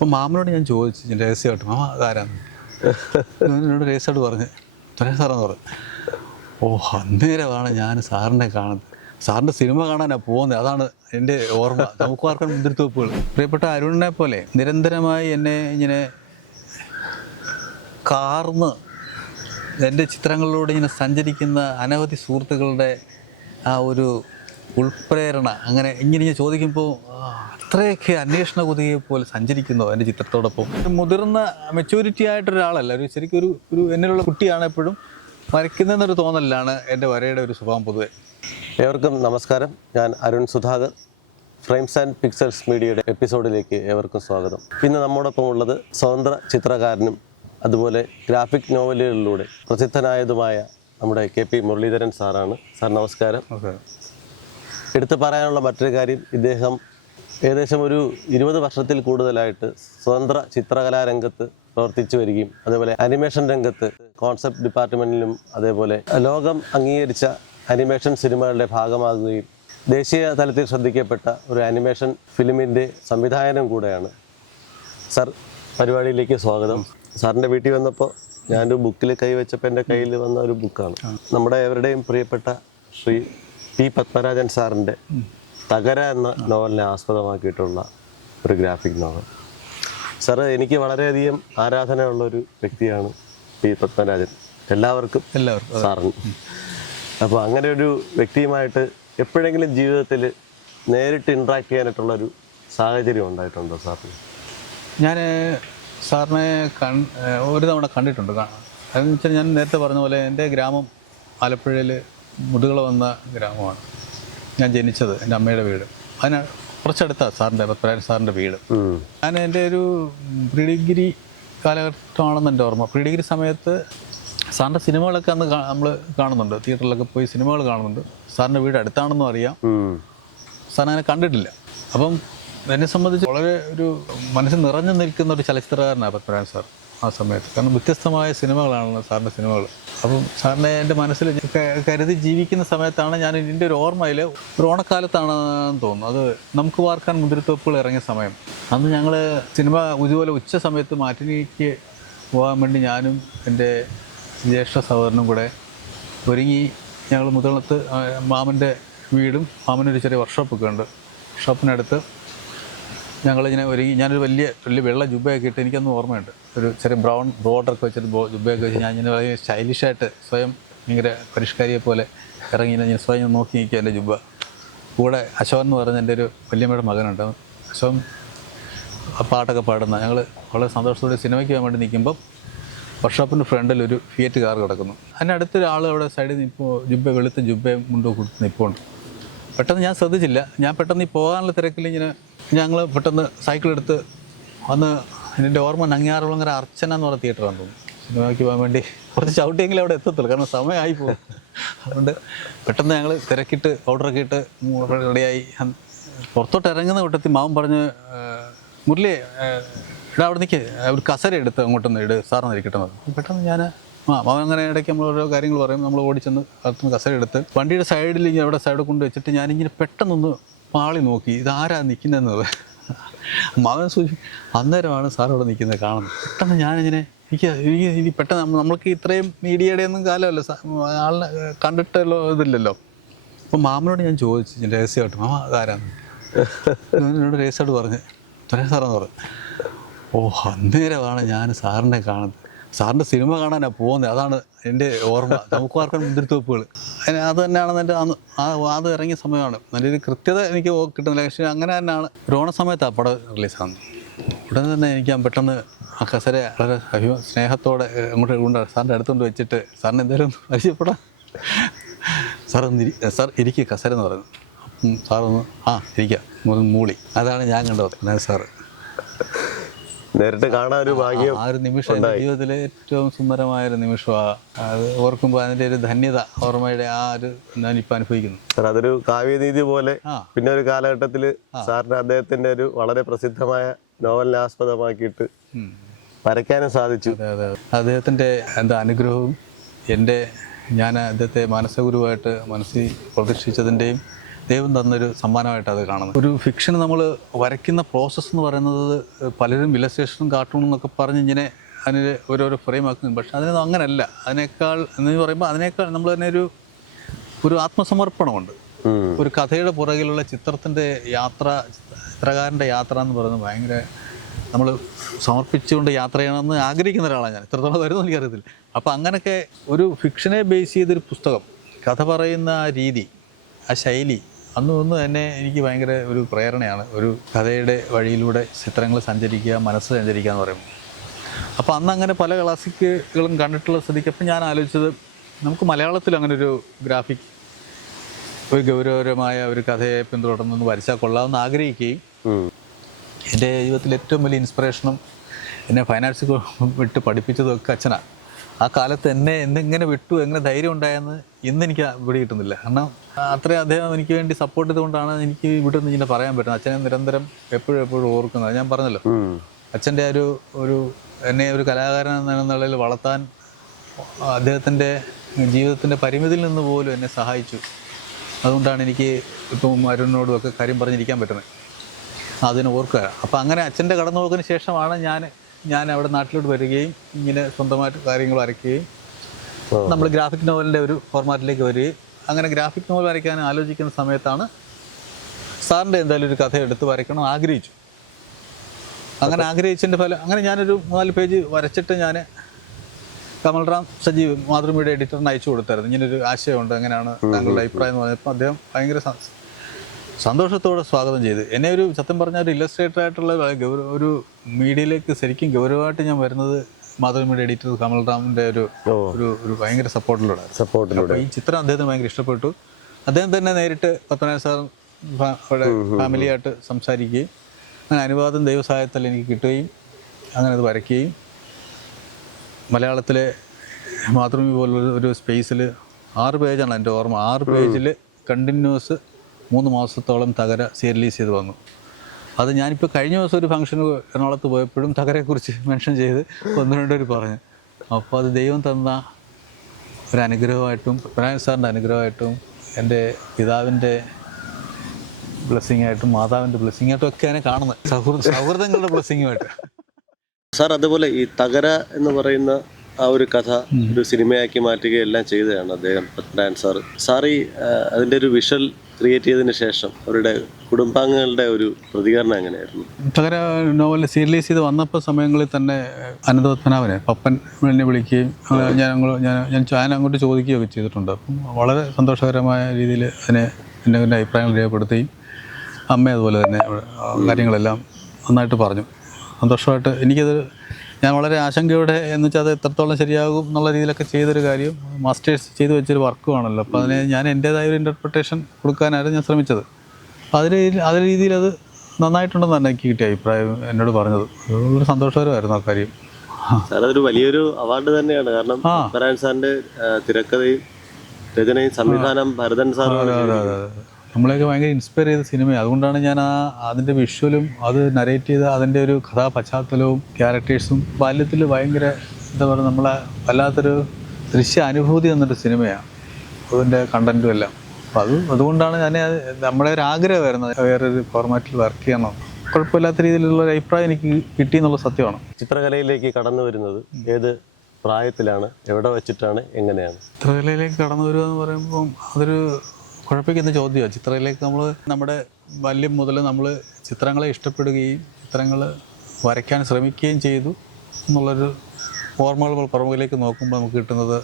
അപ്പോൾ മാമനോട് ഞാൻ ചോദിച്ചു രഹസ്യമായിട്ട്, മാമ അതാരാന്ന് എന്നോട് രഹസ്യമായിട്ട് പറഞ്ഞ് തുരൻ സാറെന്ന് പറഞ്ഞു. ഓ അന്നേരമാണ് ഞാൻ സാറിനെ കാണുന്നത്. സാറിൻ്റെ സിനിമ കാണാനാണ് പോകുന്നത്. അതാണ് എൻ്റെ ഓർമ്മ. നമുക്ക് ആർക്കും മുന്തിരിത്തോപ്പുകൾ. പ്രിയപ്പെട്ട അരുണിനെ പോലെ നിരന്തരമായി എന്നെ ഇങ്ങനെ കാർന്ന് എൻ്റെ ചിത്രങ്ങളിലൂടെ ഇങ്ങനെ സഞ്ചരിക്കുന്ന അനവധി സുഹൃത്തുക്കളുടെ ആ ഒരു ഉൾപ്രേരണ, അങ്ങനെ ഇങ്ങനെ ചോദിക്കുമ്പോൾ അത്രയൊക്കെ അന്വേഷണ കുതിയെ പോലെ സഞ്ചരിക്കുന്നു എൻ്റെ ചിത്രത്തോടൊപ്പം. മുതിർന്ന മെച്യൂരിറ്റി ആയിട്ടൊരാളല്ല, ശരിക്കും ഒരു എന്നിലുള്ള കുട്ടിയാണ് എപ്പോഴും വരയ്ക്കുന്നതെന്നൊരു തോന്നലാണ് എൻ്റെ വരയുടെ ഒരു സ്വഭാവം പൊതുവെ. ഏവർക്കും നമസ്കാരം. ഞാൻ Arun Sudhakar. Frames and pixels മീഡിയയുടെ എപ്പിസോഡിലേക്ക് ഏവർക്കും സ്വാഗതം. ഇന്ന് നമ്മോടൊപ്പം ഉള്ളത് സ്വതന്ത്ര ചിത്രകാരനും അതുപോലെ ഗ്രാഫിക് നോവലുകളിലൂടെ പ്രസിദ്ധനായതുമായ നമ്മുടെ KP മുരളീധരൻ സാറാണ്. സാർ നമസ്കാരം. എടുത്തു പറയാനുള്ള മറ്റൊരു കാര്യം, ഇദ്ദേഹം ഏകദേശം ഒരു 20 വർഷത്തിൽ കൂടുതലായിട്ട് സ്വതന്ത്ര ചിത്രകലാരംഗത്ത് പ്രവർത്തിച്ചു വരികയും അതേപോലെ അനിമേഷൻ രംഗത്ത് കോൺസെപ്റ്റ് ഡിപ്പാർട്ട്മെൻറ്റിലും അതേപോലെ ലോകം അംഗീകരിച്ച അനിമേഷൻ സിനിമകളുടെ ഭാഗമാകുകയും ദേശീയ തലത്തിൽ ശ്രദ്ധിക്കപ്പെട്ട ഒരു അനിമേഷൻ ഫിലിമിൻ്റെ സംവിധായകനും കൂടെയാണ്. സാർ, പരിപാടിയിലേക്ക് സ്വാഗതം. സാറിൻ്റെ വീട്ടിൽ വന്നപ്പോൾ ഞാനൊരു ബുക്കിൽ കൈവച്ചപ്പോൾ എൻ്റെ കയ്യിൽ വന്ന ഒരു ബുക്കാണ് നമ്മുടെ എവരുടെയും പ്രിയപ്പെട്ട ശ്രീ P. പത്മരാജൻ സാറിൻ്റെ തകര എന്ന നോവലിനെ ആസ്പദമാക്കിയിട്ടുള്ള ഒരു ഗ്രാഫിക് നോവൽ. സാറ്, എനിക്ക് വളരെയധികം ആരാധനയുള്ളൊരു വ്യക്തിയാണ് P. പത്മരാജൻ. എല്ലാവർക്കും സാറിന്. അപ്പോൾ അങ്ങനെ ഒരു വ്യക്തിയുമായിട്ട് എപ്പോഴെങ്കിലും ജീവിതത്തിൽ നേരിട്ട് ഇൻട്രാക്ട് ചെയ്യാനായിട്ടുള്ളൊരു സാഹചര്യം ഉണ്ടായിട്ടുണ്ടോ സാറിന്? ഞാൻ സാറിനെ ഒരു തവണ കണ്ടിട്ടുണ്ട്. അതെന്ന് വെച്ചാൽ ഞാൻ നേരത്തെ പറഞ്ഞ പോലെ എൻ്റെ ഗ്രാമം ആലപ്പുഴയിൽ മുതുകള വന്ന ഗ്രാമമാണ് ഞാൻ ജനിച്ചത്. എൻ്റെ അമ്മയുടെ വീട് അതിന് കുറച്ചടുത്താണ് സാറിൻ്റെ പത്മരാജൻ സാറിൻ്റെ വീട്. ഞാൻ എൻ്റെ ഒരു പ്രീ ഡിഗ്രി കാലഘട്ടമാണെന്ന് എൻ്റെ ഓർമ്മ. പ്രീ ഡിഗ്രി സമയത്ത് സാറിൻ്റെ സിനിമകളൊക്കെ അന്ന് നമ്മൾ കാണുന്നുണ്ട്, തിയേറ്ററിലൊക്കെ പോയി സിനിമകൾ കാണുന്നുണ്ട്. സാറിൻ്റെ വീട് അടുത്താണെന്നും അറിയാം. സാറിനെ അങ്ങനെ കണ്ടിട്ടില്ല. അപ്പം എന്നെ സംബന്ധിച്ച് വളരെ ഒരു മനസ്സിൽ നിറഞ്ഞു നിൽക്കുന്ന ഒരു ചലച്ചിത്രകാരനാണ് പത്മരാജൻ സാർ ആ സമയത്ത്. കാരണം വ്യത്യസ്തമായ സിനിമകളാണല്ലോ സാറിൻ്റെ സിനിമകൾ. അപ്പം സാറിനെ എൻ്റെ മനസ്സിൽ കരുതി ജീവിക്കുന്ന സമയത്താണ് ഞാൻ ഇതിൻ്റെ ഒരു ഓർമ്മയിൽ ഒരു ഓണക്കാലത്താണെന്ന് തോന്നുന്നു. അത് നമുക്ക് വാർക്കാൻ മുന്തിരിത്തോപ്പുകൾ ഇറങ്ങിയ സമയം. അന്ന് ഞങ്ങൾ സിനിമ ഇതുപോലെ ഉച്ച സമയത്ത് മാറ്റിനിക്ക് പോകാൻ വേണ്ടി ഞാനും എൻ്റെ ജ്യേഷ്ഠ സഹോദരനും കൂടെ ഒരുങ്ങി ഞങ്ങൾ മുതളത്ത് മാമൻ്റെ വീടും മാമനൊരു ചെറിയ വർക്ക്ഷോപ്പൊക്കെ ഉണ്ട്. വർക്ക്ഷോപ്പിനടുത്ത് ഞങ്ങളിങ്ങനെ ഒരുങ്ങി ഞാനൊരു വലിയ വെള്ള ജുബയൊക്കെ ഇട്ട്, എനിക്കൊന്നും ഓർമ്മയുണ്ട്, ഒരു ചെറിയ ബ്രൗൺ ബോർഡറൊക്കെ വെച്ചിട്ട് ജുബയൊക്കെ വെച്ച് ഞാൻ ഇങ്ങനെ വളരെ സ്റ്റൈലിഷായിട്ട് സ്വയം ഭയങ്കര പരിഷ്കാരിയെ പോലെ ഇറങ്ങി ഞാൻ സ്വയം നോക്കി നിൽക്കുക എൻ്റെ ജുബ. കൂടെ അശോകൻ എന്ന് പറഞ്ഞ എൻ്റെ ഒരു വല്യമ്മയുടെ മകനുണ്ട്. അശോകൻ പാട്ടൊക്കെ പാടുന്ന ഞങ്ങൾ വളരെ സന്തോഷത്തോടെ സിനിമയ്ക്ക് പോകാൻ വേണ്ടി നിൽക്കുമ്പം വർക്ക്ഷോപ്പിൻ്റെ ഫ്രണ്ടിൽ ഒരു ഫിയറ്റ് കാർ കിടക്കുന്നു. അതിനടുത്തൊരാൾ അവിടെ സൈഡിൽ നിൽപ്പോൾ വെളുത്ത ജുബയും മുണ്ടോ കൊടുത്ത് നിൽപ്പുണ്ട്. പെട്ടെന്ന് ഞാൻ ശ്രദ്ധിച്ചില്ല. ഞാൻ പെട്ടെന്ന് ഈ പോകാനുള്ള തിരക്കിൽ ഇങ്ങനെ ഞങ്ങൾ പെട്ടെന്ന് സൈക്കിൾ എടുത്ത് വന്ന് എൻ്റെ ഓർമ്മ നങ്ങിയാറുളങ്ങര അർച്ചന എന്ന് പറഞ്ഞ തിയേറ്ററാണ് തോന്നുന്നു. സിനിമയ്ക്ക് പോകാൻ വേണ്ടി കുറച്ച് ചവിട്ടിയെങ്കിലും അവിടെ എത്തത്തുള്ളൂ, കാരണം സമയമായി പോകും. അതുകൊണ്ട് പെട്ടെന്ന് ഞങ്ങൾ തിരക്കിട്ട് ഓർഡറൊക്കെ ഇട്ട് റെഡിയായി പുറത്തോട്ട് ഇറങ്ങുന്ന കൂട്ടത്തിൽ മാമൻ പറഞ്ഞ്, മുരളി ഇവിടെ അവിടെ നിൽക്ക്, ഒരു കസര എടുത്ത് അങ്ങോട്ടൊന്ന് ഇട്, സാറിന് ഇരിക്കട്ടെ. പെട്ടെന്ന് ഞാൻ മാമൻ അങ്ങനെ ഇടയ്ക്ക് നമ്മൾ ഓരോ കാര്യങ്ങൾ പറയും. നമ്മൾ ഓടിച്ചെന്ന് അകത്തുനിന്ന് കസര എടുത്ത് വണ്ടിയുടെ സൈഡിൽ ഇങ്ങനെ അവിടെ സൈഡിൽ കൊണ്ട് വെച്ചിട്ട് ഞാനിങ്ങനെ പെട്ടെന്നൊന്ന് പാളി നോക്കി, ഇതാരാ നിൽക്കുന്നതെന്നത്. മാമൻ സൂചി അന്നേരമാണ് സാർ അവിടെ നിൽക്കുന്നത് കാണുന്നത്. പെട്ടെന്ന് ഞാനിങ്ങനെ എനിക്ക് പെട്ടെന്ന് നമ്മൾക്ക് ഇത്രയും മീഡിയയുടെ ഒന്നും കാലമല്ലോ, ആളിനെ കണ്ടിട്ടുള്ള ഇതില്ലല്ലോ. അപ്പോൾ മാമനോട് ഞാൻ ചോദിച്ചു രഹസ്യമായിട്ട്, മാമ അതാരാന്ന് എന്നോട് രഹസ്യമായിട്ട് പറഞ്ഞ് തുരൻ സാറെന്ന് പറഞ്ഞു. ഓ അന്നേരമാണ് ഞാൻ സാറിനെ കാണുന്നത്. സാറിൻ്റെ സിനിമ കാണാനാണ് പോകുന്നത്. അതാണ് എൻ്റെ ഓർമ്മ. നമുക്ക് ആർക്കും മുന്തിരിത്തോപ്പുകൾ. അത് തന്നെയാണ് എൻ്റെ അത് ഇറങ്ങിയ സമയമാണ്. നല്ലൊരു കൃത്യത എനിക്ക് കിട്ടുന്നില്ല, പക്ഷേ അങ്ങനെ തന്നെയാണ്. ഒരു ഓണ സമയത്താണ് പടം റിലീസാകുന്നത്. ഉടനെ തന്നെ എനിക്ക് പെട്ടെന്ന് ആ കസര വളരെ സ്നേഹത്തോടെ അങ്ങോട്ട് കൊണ്ട് സാറിൻ്റെ അടുത്തുകൊണ്ട് വെച്ചിട്ട്, സാറിന് എന്തായാലും പരിചയപ്പെടാം, സാർ ഇരിക്കുക കസര എന്ന് പറഞ്ഞു. സാറൊന്ന് ഇരിക്കാം മൂളി. അതാണ് ഞാൻ കണ്ടത് സാറ് നേരിട്ട് കാണാൻ ഒരു ഭാഗ്യം. ആ ഒരു നിമിഷം എൻ്റെ ജീവിതത്തിലെ ഏറ്റവും സുന്ദരമായൊരു നിമിഷമാണ്. അത് ഓർക്കുമ്പോൾ അതിൻ്റെ ഒരു ധന്യത ഓർമ്മയുടെ ആ ഒരു ഞാനിപ്പോൾ അനുഭവിക്കുന്നു. സാർ, അതൊരു കാവ്യനീതി പോലെ പിന്നെ ഒരു കാലഘട്ടത്തിൽ സാറിന് അദ്ദേഹത്തിൻ്റെ ഒരു വളരെ പ്രസിദ്ധമായ നോവലിനെ ആസ്പദമാക്കിയിട്ട് വരയ്ക്കാനും സാധിച്ചു. അദ്ദേഹത്തിൻ്റെ അനുഗ്രഹവും ഞാൻ അദ്ദേഹത്തെ മാനസഗുരുവായിട്ട് മനസ്സിൽ പ്രതിഷ്ഠിച്ചതിൻ്റെയും ദൈവം തന്നൊരു സമ്മാനമായിട്ട് അത് കാണുന്നത്. ഒരു ഫിക്ഷൻ നമ്മൾ വരയ്ക്കുന്ന പ്രോസസ്സ് എന്ന് പറയുന്നത് പലരും ഇലസ്ട്രേഷനും കാർട്ടൂണും എന്നൊക്കെ പറഞ്ഞ് ഇങ്ങനെ അതിന് ഓരോരോ ഫ്രെയിം ആക്കുന്നു. പക്ഷെ അതിനൊന്നും അങ്ങനെയല്ല. അതിനേക്കാൾ എന്ന് പറയുമ്പോൾ അതിനേക്കാൾ നമ്മൾ തന്നെ ഒരു ആത്മസമർപ്പണമുണ്ട്. ഒരു കഥയുടെ പുറകിലുള്ള ചിത്രത്തിൻ്റെ യാത്ര, ചിത്രകാരൻ്റെ യാത്ര എന്ന് പറയുന്നത് ഭയങ്കര നമ്മൾ സമർപ്പിച്ചുകൊണ്ട് യാത്ര ചെയ്യണമെന്ന് ആഗ്രഹിക്കുന്ന ഒരാളാണ് ഞാൻ. ഇത്രത്തോളം വരുന്നു എനിക്കറിയത്തില്ല. അപ്പോൾ അങ്ങനെയൊക്കെ ഒരു ഫിക്ഷനെ ബേസ് ചെയ്തൊരു പുസ്തകം, കഥ പറയുന്ന ആ രീതി, ആ ശൈലി അന്ന് തന്നെ എനിക്ക് ഭയങ്കര ഒരു പ്രേരണയാണ്. ഒരു കഥയുടെ വഴിയിലൂടെ ചിത്രങ്ങൾ സഞ്ചരിക്കുക, മനസ്സ് സഞ്ചരിക്കുക എന്ന് പറയുമ്പോൾ. അപ്പോൾ അന്ന് അങ്ങനെ പല ക്ലാസിക്കുകളും കണ്ടിട്ടുള്ള സ്ഥിതിക്ക് അപ്പം ഞാൻ ആലോചിച്ചത് നമുക്ക് മലയാളത്തിൽ അങ്ങനെ ഒരു ഗ്രാഫിക്, ഒരു ഗൗരവപരമായ ഒരു കഥയെ പിന്തുടർന്നൊന്ന് വരച്ചാൽ കൊള്ളാമെന്ന് ആഗ്രഹിക്കുകയും എൻ്റെ ജീവിതത്തിൽ ഏറ്റവും വലിയ ഇൻസ്പിറേഷനും എന്നെ ഫൈനാൻസ് വിട്ട് പഠിപ്പിച്ചതും ഒക്കെ അച്ഛനാണ്. ആ കാലത്ത് എന്നെ എങ്ങനെ വിട്ടു, എങ്ങനെ ധൈര്യം ഉണ്ടായെന്ന് ഇന്നെനിക്ക് പിടി കിട്ടുന്നില്ല. കാരണം അത്രയും അദ്ദേഹം എനിക്ക് വേണ്ടി സപ്പോർട്ട് ചെയ്തുകൊണ്ടാണ് എനിക്ക് ഇവിടെ നിന്ന് ഇങ്ങനെ പറയാൻ പറ്റുന്നത്. അച്ഛനെ നിരന്തരം എപ്പോഴും ഓർക്കുന്നത്. ഞാൻ പറഞ്ഞല്ലോ, അച്ഛൻ്റെ ഒരു എന്നെ ഒരു കലാകാരൻ എന്ന നിലയിൽ വളർത്താൻ അദ്ദേഹത്തിൻ്റെ ജീവിതത്തിൻ്റെ പരിമിതിയിൽ നിന്ന് പോലും എന്നെ സഹായിച്ചു. അതുകൊണ്ടാണ് എനിക്ക് ഇപ്പം അരുണിനോടും ഒക്കെ കാര്യം പറഞ്ഞിരിക്കാൻ പറ്റുന്നത്. അതിനെ ഓർക്കുക. അപ്പോൾ അങ്ങനെ അച്ഛൻ്റെ കടന്നുപോക്കിന് ശേഷമാണ് ഞാൻ അവിടെ നാട്ടിലോട്ട് വരികയും ഇങ്ങനെ സ്വന്തമായിട്ട് കാര്യങ്ങൾ വരയ്ക്കുകയും നമ്മൾ ഗ്രാഫിക് നോവലിൻ്റെ ഒരു ഫോർമാറ്റിലേക്ക് വരികയും അങ്ങനെ ഗ്രാഫിക് നോവൽ വരയ്ക്കാൻ ആലോചിക്കുന്ന സമയത്താണ് സാറിൻ്റെ എന്തായാലും ഒരു കഥ എടുത്ത് വരയ്ക്കണം ആഗ്രഹിച്ചു. അങ്ങനെ ആഗ്രഹിച്ചതിൻ്റെ ഫലം അങ്ങനെ ഞാനൊരു 4 പേജ് വരച്ചിട്ട് ഞാൻ കമൽറാം സജീവ് മാതൃഭൂമിയുടെ എഡിറ്ററിന് അയച്ചു കൊടുത്തായിരുന്നു. ഇങ്ങനൊരു ആശയമുണ്ട്, അങ്ങനെയാണ് താങ്കളുടെ അഭിപ്രായം എന്ന് പറഞ്ഞപ്പോൾ അദ്ദേഹം ഭയങ്കര സന്തോഷത്തോടെ സ്വാഗതം ചെയ്ത് എന്നെ ഒരു സത്യം പറഞ്ഞാൽ ഒരു ഇല്ലസ്ട്രേറ്ററായിട്ടുള്ള ഒരു മീഡിയയിലേക്ക് ശരിക്കും ഗൗരവമായിട്ട് ഞാൻ വരുന്നത് മാതൃഭൂമിയുടെ എഡിറ്റർ കമൽറാമിൻ്റെ ഒരു ഭയങ്കര സപ്പോർട്ടിലൂടെ. ഈ ചിത്രം അദ്ദേഹത്തിന് ഭയങ്കര ഇഷ്ടപ്പെട്ടു. അദ്ദേഹം തന്നെ നേരിട്ട് പത്മനാഭ സാർ ഫാമിലിയായിട്ട് സംസാരിക്കുകയും അങ്ങനെ അനുവാദം ദൈവസഹായത്തിൽ എനിക്ക് കിട്ടുകയും അങ്ങനെ അത് വരയ്ക്കുകയും മലയാളത്തിലെ മാതൃഭൂമി പോലുള്ള ഒരു സ്പേസിൽ 6 പേജാണ് എൻ്റെ ഓർമ്മ. 6 പേജിൽ കണ്ടിന്യൂസ് 3 മാസത്തോളം തകര സീരിയലൈസ് ചെയ്ത് വന്നു. അത് ഞാനിപ്പോൾ കഴിഞ്ഞ ദിവസം ഒരു ഫംഗ്ഷന് എറണാകുളത്ത് പോയപ്പോഴും തകരയെക്കുറിച്ച് മെൻഷൻ ചെയ്ത് 1-2 പേര് പറഞ്ഞു. അപ്പോൾ അത് ദൈവം തന്ന ഒരു അനുഗ്രഹമായിട്ടും പത്മനാഭൻ സാറിൻ്റെ അനുഗ്രഹമായിട്ടും എൻ്റെ പിതാവിൻ്റെ ബ്ലെസ്സിങ് ആയിട്ടും മാതാവിൻ്റെ ബ്ലെസ്സിങ് ആയിട്ടും ഒക്കെ അതിനെ കാണുന്നത്, സൗഹൃദങ്ങളുടെ ബ്ലെസ്സിങ്ങുമായിട്ട്. സാർ, അതുപോലെ ഈ തകര എന്ന് പറയുന്ന ആ ഒരു കഥ ഒരു സിനിമയാക്കി മാറ്റുകയെല്ലാം ചെയ്തതാണ് അദ്ദേഹം, പത്മനാഭൻ സാർ. സാർ ഈ അതിൻ്റെ ഒരു വിഷ്വൽ ക്രിയേറ്റ് ചെയ്തതിന് ശേഷം അവരുടെ കുടുംബാംഗങ്ങളുടെ ഒരു പ്രതികരണം എങ്ങനെയായിരുന്നു? തകര നോവൽ സീരിയലൈസ് ചെയ്ത് വന്നപ്പോൾ സമയങ്ങളിൽ തന്നെ അനന്തപത്മനാഭനെ പപ്പൻ എന്നെ വിളിക്കുകയും ഞാൻ അങ്ങോട്ട് ചോദിക്കുകയൊക്കെ ചെയ്തിട്ടുണ്ട്. അപ്പം വളരെ സന്തോഷകരമായ രീതിയിൽ എൻ്റെ അഭിപ്രായങ്ങൾ രേഖപ്പെടുത്തുകയും അമ്മ അതുപോലെ തന്നെ കാര്യങ്ങളെല്ലാം നന്നായിട്ട് പറഞ്ഞു. സന്തോഷമായിട്ട് എനിക്കത് ഞാൻ വളരെ ആശങ്കയോടെ എന്ന് വെച്ചാൽ അത് എത്രത്തോളം ശരിയാകും എന്നുള്ള രീതിയിലൊക്കെ ചെയ്തൊരു കാര്യം, മാസ്റ്റേഴ്സ് ചെയ്തു വെച്ചൊരു വർക്കുമാണല്ലോ. അപ്പോൾ അതിനെ ഞാൻ എൻ്റേതായ ഒരു ഇൻ്റർപ്രിട്ടേഷൻ കൊടുക്കാനായിരുന്നു ഞാൻ ശ്രമിച്ചത്. അപ്പോൾ അതേ രീതിയിൽ അത് നന്നായിട്ടുണ്ടെന്ന് തന്നെ എനിക്ക് കിട്ടിയ അഭിപ്രായം എന്നോട് പറഞ്ഞത്. വളരെ സന്തോഷകരമായിരുന്നു ആ കാര്യം. അതൊരു വലിയൊരു അവാർഡ് തന്നെയാണ്. കാരണം പത്മനാഭൻ സാറിൻ്റെ തിരക്കഥയും രചനയും സംവിധാനം ഭരതൻ സാർ നമ്മളെയൊക്കെ ഭയങ്കര ഇൻസ്പയർ ചെയ്ത സിനിമയാണ്. അതുകൊണ്ടാണ് ഞാൻ അതിൻ്റെ വിഷ്വലും അത് നരേറ്റ് ചെയ്ത അതിൻ്റെ ഒരു കഥാ പശ്ചാത്തലവും ക്യാരക്ടേഴ്സും ബാല്യത്തിൽ ഭയങ്കര എന്താ പറയുക നമ്മളെ വല്ലാത്തൊരു ദൃശ്യ അനുഭൂതി എന്നൊരു സിനിമയാണ്. അതിൻ്റെ കണ്ടൻറ്റും എല്ലാം. അപ്പോൾ അതുകൊണ്ടാണ് ഞാൻ നമ്മുടെ ഒരു ആഗ്രഹമായിരുന്നു വേറൊരു ഫോർമാറ്റിൽ വർക്ക് ചെയ്യണം. കുഴപ്പമില്ലാത്ത രീതിയിലുള്ള ഒരു അഭിപ്രായം എനിക്ക് കിട്ടിയെന്നുള്ള സത്യമാണ്. ചിത്രകലയിലേക്ക് കടന്നു വരുന്നത് ഏത് പ്രായത്തിലാണ്, എവിടെ വെച്ചിട്ടാണ്, എങ്ങനെയാണ്? ചിത്രകലയിലേക്ക് കടന്നു വരിക എന്ന് പറയുമ്പം അതൊരു കുഴപ്പിക്കുന്ന ചോദ്യമാണ്. ചിത്രകലയിലേക്ക് നമ്മുടെ ബാല്യം മുതൽ നമ്മൾ ചിത്രങ്ങളെ ഇഷ്ടപ്പെടുകയും ചിത്രങ്ങൾ വരയ്ക്കാൻ ശ്രമിക്കുകയും ചെയ്തു എന്നുള്ളൊരു ഓർമ്മകൾ പുറകിലേക്ക് നോക്കുമ്പോൾ നമുക്ക് കിട്ടുന്നത്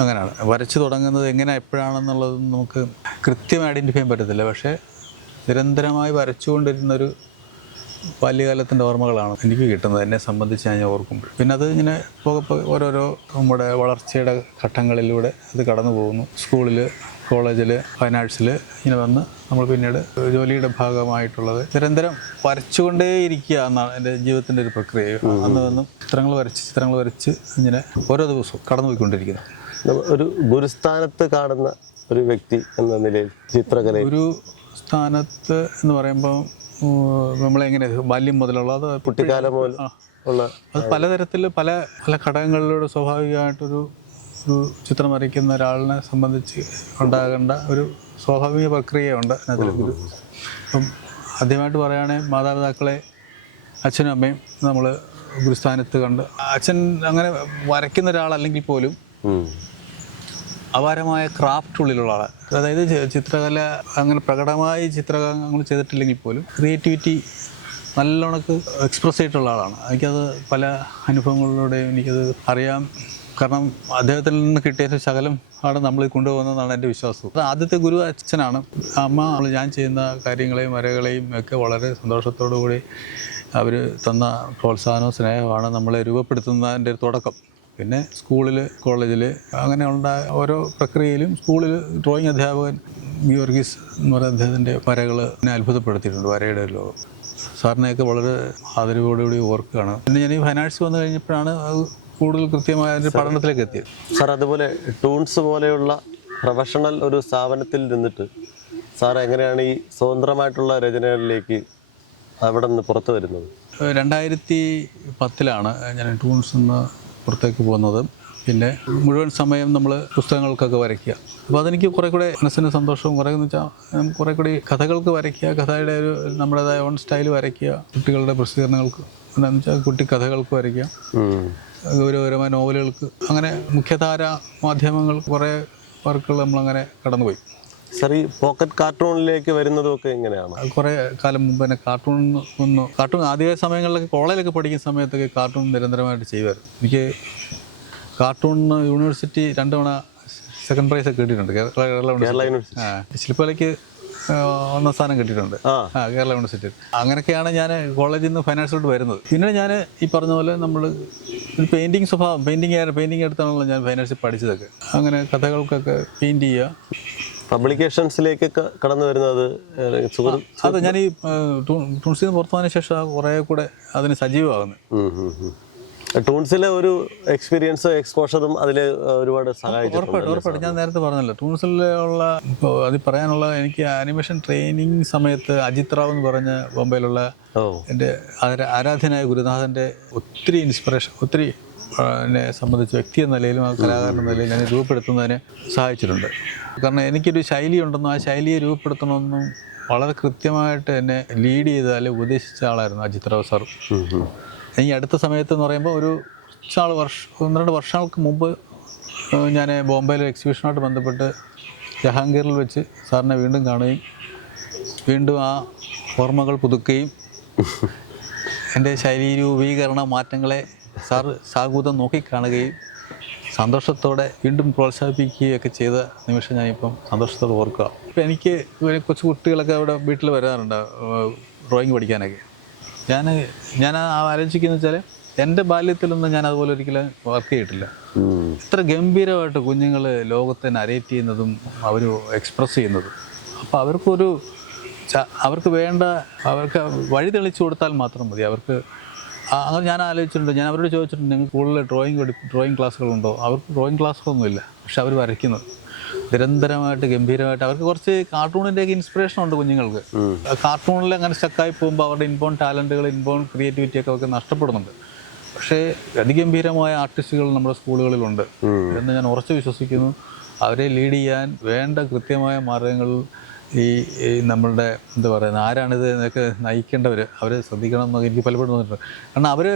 അങ്ങനെയാണ്. വരച്ചു തുടങ്ങുന്നത് എങ്ങനെ എപ്പോഴാണെന്നുള്ളത് നമുക്ക് കൃത്യം ഐഡൻറ്റിഫൈ ചെയ്യാൻ പറ്റത്തില്ല. പക്ഷേ നിരന്തരമായി വരച്ചുകൊണ്ടിരുന്നൊരു ബാല്യകാലത്തിൻ്റെ ഓർമ്മകളാണ് എനിക്ക് കിട്ടുന്നത്, എന്നെ സംബന്ധിച്ച് ഞാൻ ഓർക്കുമ്പോൾ. പിന്നെ അത് ഇങ്ങനെ ഓരോരോ നമ്മുടെ വളർച്ചയുടെ ഘട്ടങ്ങളിലൂടെ അത് കടന്നു പോകുന്നു. സ്കൂളിൽ, കോളേജിൽ, ഫൈൻ ആർട്സിൽ ഇങ്ങനെ വന്ന് നമ്മൾ പിന്നീട് ജോലിയുടെ ഭാഗമായിട്ടുള്ളത് നിരന്തരം വരച്ചുകൊണ്ടേയിരിക്കുക എന്നാണ് എൻ്റെ ജീവിതത്തിൻ്റെ ഒരു പ്രക്രിയ. അന്ന് വന്നും ചിത്രങ്ങൾ വരച്ച് ഇങ്ങനെ ഓരോ ദിവസവും കടന്നു പോയിക്കൊണ്ടിരിക്കുന്നത്. ഒരു ഗുരുസ്ഥാനത്ത് കാണുന്ന ഒരു വ്യക്തി എന്ന നിലയിൽ ചിത്രകല ഒരു സ്ഥാനത്ത് എന്ന് പറയുമ്പോൾ നമ്മളെങ്ങനെ ബാല്യം മുതലുള്ള അത് കുട്ടിക്കാലം മുതൽ ഉള്ള അത് പലതരത്തിൽ പല ഘടകങ്ങളിലൂടെ സ്വാഭാവികമായിട്ടൊരു ചിത്രം വരയ്ക്കുന്ന ഒരാളിനെ സംബന്ധിച്ച് ഉണ്ടാകേണ്ട ഒരു സ്വാഭാവിക പ്രക്രിയയുണ്ട് അതിൽ. അപ്പം ആദ്യമായിട്ട് പറയുകയാണെങ്കിൽ മാതാപിതാക്കളെ അച്ഛനും അമ്മയും നമ്മൾ ഗുരുസ്ഥാനത്ത് കണ്ട്, അച്ഛൻ അങ്ങനെ വരയ്ക്കുന്ന ഒരാളല്ലെങ്കിൽ പോലും അപാരമായ ക്രാഫ്റ്റ് ഉള്ളിലുള്ള ആളാണ്. അതായത് ചിത്രകല അങ്ങനെ പ്രകടമായി ചിത്രങ്ങൾ ചെയ്തിട്ടില്ലെങ്കിൽ പോലും ക്രിയേറ്റിവിറ്റി നല്ലോണക്ക് എക്സ്പ്രസ് ചെയ്തിട്ടുള്ള ആളാണ്. എനിക്കത് പല അനുഭവങ്ങളിലൂടെയും എനിക്കത് അറിയാം. കാരണം അദ്ദേഹത്തിൽ നിന്ന് കിട്ടിയ ശകലം ആണ് നമ്മൾ കൊണ്ടുപോകുന്നതെന്നാണ് എൻ്റെ വിശ്വാസം. അത് ആദ്യത്തെ ഗുരു അച്ഛനാണ്. അമ്മ ഞാൻ ചെയ്യുന്ന കാര്യങ്ങളെയും വരകളെയും ഒക്കെ വളരെ സന്തോഷത്തോടു കൂടി അവർ തന്ന പ്രോത്സാഹനവും സ്നേഹമാണ് നമ്മളെ രൂപപ്പെടുത്തുന്നതിൻ്റെ ഒരു തുടക്കം. പിന്നെ സ്കൂളിൽ, കോളേജിൽ അങ്ങനെയുള്ള ഓരോ പ്രക്രിയയിലും സ്കൂളിൽ ഡ്രോയിങ് അധ്യാപകൻ ഗിയോർഗീസ് എന്ന് പറയുന്ന അദ്ദേഹത്തിൻ്റെ വരകൾ എന്നെ അത്ഭുതപ്പെടുത്തിയിട്ടുണ്ട്. വരയുടെ ഒരു ലോകം സാറിനെയൊക്കെ വളരെ ആദരവോടുകൂടി ഓർക്കുകയാണ്. പിന്നെ ഞാൻ ഈ ഫൈൻ ആർട്സ് വന്നു കഴിഞ്ഞപ്പോഴാണ് അത് കൂടുതൽ കൃത്യമായ അതിൻ്റെ പഠനത്തിലേക്ക് എത്തിയത്. സാർ, അതുപോലെ ടൂൺസ് പോലെയുള്ള പ്രൊഫഷണൽ ഒരു സ്ഥാപനത്തിൽ നിന്നിട്ട് സാർ എങ്ങനെയാണ് ഈ സ്വതന്ത്രമായിട്ടുള്ള രചനകളിലേക്ക് അവിടെ നിന്ന് പുറത്തു വരുന്നത്? 2010 ഞാൻ ടൂൺസ് നിന്ന് പുറത്തേക്ക് പോകുന്നത്. പിന്നെ മുഴുവൻ സമയം നമ്മൾ പുസ്തകങ്ങൾക്കൊക്കെ വരയ്ക്കുക. അപ്പോൾ അതെനിക്ക് കുറേ കൂടെ മനസ്സിന് സന്തോഷവും, കുറേ എന്ന് വെച്ചാൽ കുറേ കൂടി കഥകൾക്ക് വരയ്ക്കുക, കഥയുടെ ഒരു നമ്മുടേതായ ഓൺ സ്റ്റൈൽ വരയ്ക്കുക, കുട്ടികളുടെ പ്രസിദ്ധീകരണങ്ങൾക്ക് എന്താണെന്ന് വെച്ചാൽ കുട്ടി കഥകൾക്ക് വരയ്ക്കുക, ഗൗരവപരമായ നോവലുകൾക്ക്, അങ്ങനെ മുഖ്യധാര മാധ്യമങ്ങൾ കുറേ വർക്കുകൾ നമ്മളങ്ങനെ കടന്നുപോയി. സാർ, ഈ പോക്കറ്റ് കാർട്ടൂണിലേക്ക് വരുന്നതൊക്കെ എങ്ങനെയാണ്? കുറേ കാലം മുമ്പ് തന്നെ കാർട്ടൂൺ ആദ്യ സമയങ്ങളിലൊക്കെ കോളേജിലൊക്കെ പഠിക്കുന്ന സമയത്തൊക്കെ കാർട്ടൂൺ നിരന്തരമായിട്ട് ചെയ്യുമായിരുന്നു. എനിക്ക് കാർട്ടൂണിന് യൂണിവേഴ്സിറ്റി 2 തവണ സെക്കൻഡ് പ്രൈസ് കിട്ടിയിട്ടുണ്ട്. കേരള യൂണിവേഴ്സിറ്റി ശില്പകലയ്ക്ക് 1ാം സ്ഥാനം കിട്ടിയിട്ടുണ്ട്. കേരള യൂണിവേഴ്സിറ്റി. അങ്ങനെയൊക്കെയാണ് ഞാൻ കോളേജിൽ നിന്ന് ഫൈൻ ആർട്സിലോട്ട് വരുന്നത്. പിന്നെ ഞാൻ ഈ പറഞ്ഞ പോലെ നമ്മൾ ഒരു പെയിൻറ്റിങ് എടുത്താണല്ലോ ഞാൻ ഫൈൻ ആർട്സിൽ പഠിച്ചതൊക്കെ. അങ്ങനെ കഥകൾക്കൊക്കെ പെയിൻറ്റ് ചെയ്യുക. പബ്ലിക്കേഷൻസിലേക്കൊക്കെ കടന്നു വരുന്നത് അത് ഞാൻ ഈ ടൂൺസിൽ നിന്ന് പുറത്തു വന്നതിന് ശേഷം കുറേ കൂടെ അതിന് സജീവമാകുന്നത്. ടൂൺസിലെ ഒരു എക്സ്പീരിയൻസ്, എക്സ്പോഷറും അതിൽ ഒരുപാട് സഹായിച്ചിട്ടുണ്ട്. ഉറപ്പായിട്ടും ഞാൻ നേരത്തെ പറഞ്ഞല്ലോ, ടൂൺസിലുള്ള ഇപ്പോൾ അതിൽ പറയാനുള്ള എനിക്ക് ആനിമേഷൻ ട്രെയിനിങ് സമയത്ത് അജിത് റാവ് എന്ന് പറഞ്ഞ ബോംബെയിലുള്ള എൻ്റെ ആരാധ്യനായ ഗുരുനാഥൻ്റെ ഒത്തിരി ഇൻസ്പിറേഷൻ, ഒത്തിരി എന്നെ സംബന്ധിച്ച് വ്യക്തി എന്ന നിലയിലും ആ കലാകാരൻ എന്ന നിലയിലും ഞാൻ രൂപപ്പെടുത്തുന്നതിന് സഹായിച്ചിട്ടുണ്ട്. കാരണം എനിക്കൊരു ശൈലിയുണ്ടെന്നും ആ ശൈലിയെ രൂപപ്പെടുത്തണമെന്നും വളരെ കൃത്യമായിട്ട് എന്നെ ലീഡ് ചെയ്ത് അല്ലെങ്കിൽ ഉപദേശിച്ച ആളായിരുന്നു അജിത് റാവ് സാർ. ഈ അടുത്ത സമയത്ത് എന്ന് പറയുമ്പോൾ ഒരു 1-2 വർഷങ്ങൾക്ക് മുമ്പ് ഞാൻ ബോംബെയിലെ എക്സിബിഷനുമായിട്ട് ബന്ധപ്പെട്ട് ജഹാംഗീറിൽ വെച്ച് സാറിനെ വീണ്ടും കാണുകയും വീണ്ടും ആ ഓർമ്മകൾ പുതുക്കുകയും എൻ്റെ ശൈലീ രൂപീകരണ മാറ്റങ്ങളെ സാർ സാഗൂതം നോക്കിക്കാണുകയും സന്തോഷത്തോടെ വീണ്ടും പ്രോത്സാഹിപ്പിക്കുകയൊക്കെ ചെയ്ത നിമിഷം ഞാനിപ്പം സന്തോഷത്തോടെ ഓർക്കുക. ഇപ്പം എനിക്ക് കൊച്ചു കുട്ടികളൊക്കെ അവിടെ വീട്ടിൽ വരാറുണ്ട് ഡ്രോയിങ് പഠിക്കാനൊക്കെ. ഞാൻ ആലോചിക്കുന്നത് വെച്ചാൽ എൻ്റെ ബാല്യത്തിലൊന്നും ഞാൻ അതുപോലെ ഒരിക്കലും വർക്ക് ചെയ്തിട്ടില്ല. ഇത്ര ഗംഭീരമായിട്ട് കുഞ്ഞുങ്ങൾ ലോകത്തെ നരേറ്റ് ചെയ്യുന്നതും അവർ എക്സ്പ്രസ് ചെയ്യുന്നതും. അപ്പോൾ അവർക്ക് വേണ്ട, അവർക്ക് വഴി തെളിച്ചു കൊടുത്താൽ മാത്രം മതി. അവർക്ക് അങ്ങനെ ഞാൻ ആലോചിച്ചിട്ടുണ്ട്. ഞാൻ അവരോട് ചോദിച്ചിട്ടുണ്ട്, നിങ്ങൾക്ക് കൂടുതൽ ഡ്രോയിങ് ക്ലാസ്സുകളുണ്ടോ? അവർക്ക് ഡ്രോയിങ് ക്ലാസ്സുകളൊന്നുമില്ല, പക്ഷെ അവർ വരയ്ക്കുന്നത് നിരന്തരമായിട്ട് ഗംഭീരമായിട്ട്. അവർക്ക് കുറച്ച് കാർട്ടൂണിൻ്റെയൊക്കെ ഇൻസ്പിറേഷൻ ഉണ്ട് കുഞ്ഞുങ്ങൾക്ക്. കാർട്ടൂണിൽ അങ്ങനെ സ്റ്റക്കായി പോകുമ്പോൾ അവരുടെ ഇൻബോൺ ടാലൻറ്റുകൾ, ഇൻബോൺ ക്രിയേറ്റിവിറ്റിയൊക്കെ അവർക്ക് നഷ്ടപ്പെടുന്നുണ്ട്. പക്ഷേ അതിഗംഭീരമായ ആർട്ടിസ്റ്റുകൾ നമ്മുടെ സ്കൂളുകളിലുണ്ട് എന്ന് ഞാൻ ഉറച്ചു വിശ്വസിക്കുന്നു. അവരെ ലീഡ് ചെയ്യാൻ വേണ്ട കൃത്യമായ മാർഗ്ഗങ്ങൾ ഈ നമ്മളുടെ എന്താ പറയുന്നത്, ആരാണിത് എന്നൊക്കെ നയിക്കേണ്ടവർ, അവരെ ശ്രദ്ധിക്കണം എന്നൊക്കെ എനിക്ക് പലപ്പോഴും തോന്നിയിട്ടുണ്ട്. കാരണം അവർ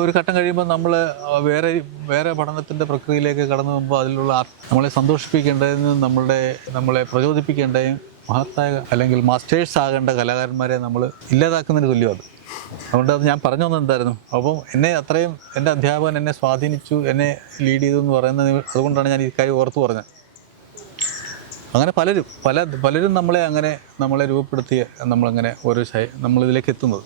ഒരു ഘട്ടം കഴിയുമ്പോൾ നമ്മൾ വേറെ പഠനത്തിൻ്റെ പ്രക്രിയയിലേക്ക് കടന്നു പോകുമ്പോൾ അതിലുള്ള നമ്മളെ സന്തോഷിപ്പിക്കേണ്ടതിനും നമ്മളെ പ്രചോദിപ്പിക്കേണ്ടതും മഹത്തായ അല്ലെങ്കിൽ മാസ്റ്റേഴ്സ് ആകേണ്ട കലാകാരന്മാരെ നമ്മൾ ഇല്ലാതാക്കുന്നതിന് തുല്യം. അതുകൊണ്ട് അത് ഞാൻ പറഞ്ഞു വന്നത് എന്തായിരുന്നു, അപ്പം എന്നെ അത്രയും എൻ്റെ അധ്യാപകൻ എന്നെ സ്വാധീനിച്ചു, എന്നെ ലീഡ് ചെയ്തു എന്ന് പറയുന്നത് അതുകൊണ്ടാണ് ഞാൻ ഈ കാര്യം ഓർത്തു പറഞ്ഞത്. അങ്ങനെ പലരും നമ്മളെ രൂപപ്പെടുത്തി നമ്മളങ്ങനെ നമ്മളിതിലേക്ക് എത്തുന്നത്.